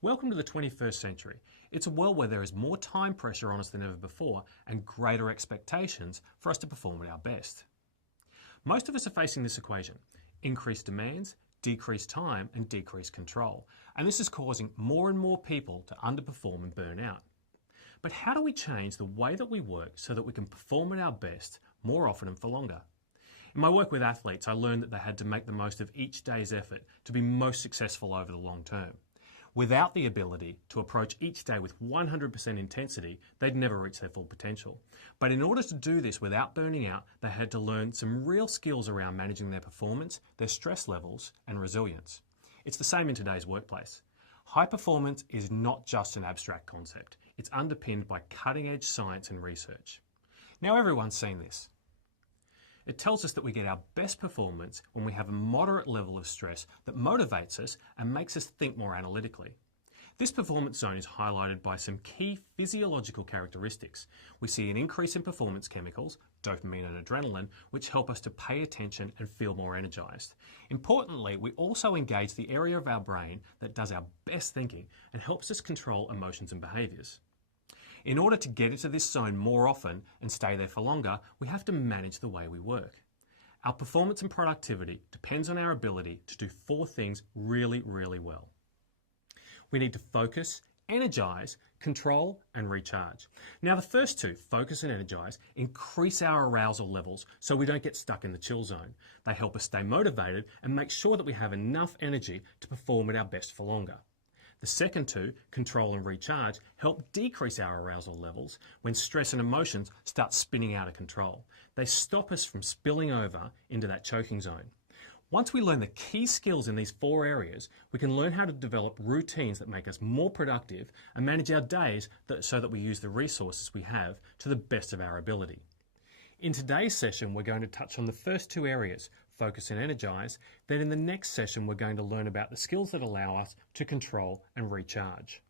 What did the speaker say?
Welcome to the 21st century. It's a world where there is more time pressure on us than ever before and greater expectations for us to perform at our best. Most of us are facing this equation: increased demands, decreased time and decreased control. And this is causing more and more people to underperform and burn out. But how do we change the way that we work so that we can perform at our best more often and for longer? In my work with athletes, I learned that they had to make the most of each day's effort to be most successful over the long term. Without the ability to approach each day with 100% intensity, they'd never reach their full potential. But in order to do this without burning out, they had to learn some real skills around managing their performance, their stress levels, and resilience. It's the same in today's workplace. High performance is not just an abstract concept. It's underpinned by cutting-edge science and research. Now everyone's seen this. It tells us that we get our best performance when we have a moderate level of stress that motivates us and makes us think more analytically. This performance zone is highlighted by some key physiological characteristics. We see an increase in performance chemicals, dopamine and adrenaline, which help us to pay attention and feel more energized. Importantly, we also engage the area of our brain that does our best thinking and helps us control emotions and behaviors. In order to get into this zone more often and stay there for longer, we have to manage the way we work. Our performance and productivity depends on our ability to do four things really, really well. We need to focus, energize, control, and recharge. Now the first two, focus and energize, increase our arousal levels so we don't get stuck in the chill zone. They help us stay motivated and make sure that we have enough energy to perform at our best for longer. The second two, control and recharge, help decrease our arousal levels when stress and emotions start spinning out of control. They stop us from spilling over into that choking zone. Once we learn the key skills in these four areas, we can learn how to develop routines that make us more productive and manage our days so that we use the resources we have to the best of our ability. In today's session, we're going to touch on the first two areas, focus and energize. Then in the next session, we're going to learn about the skills that allow us to control and recharge.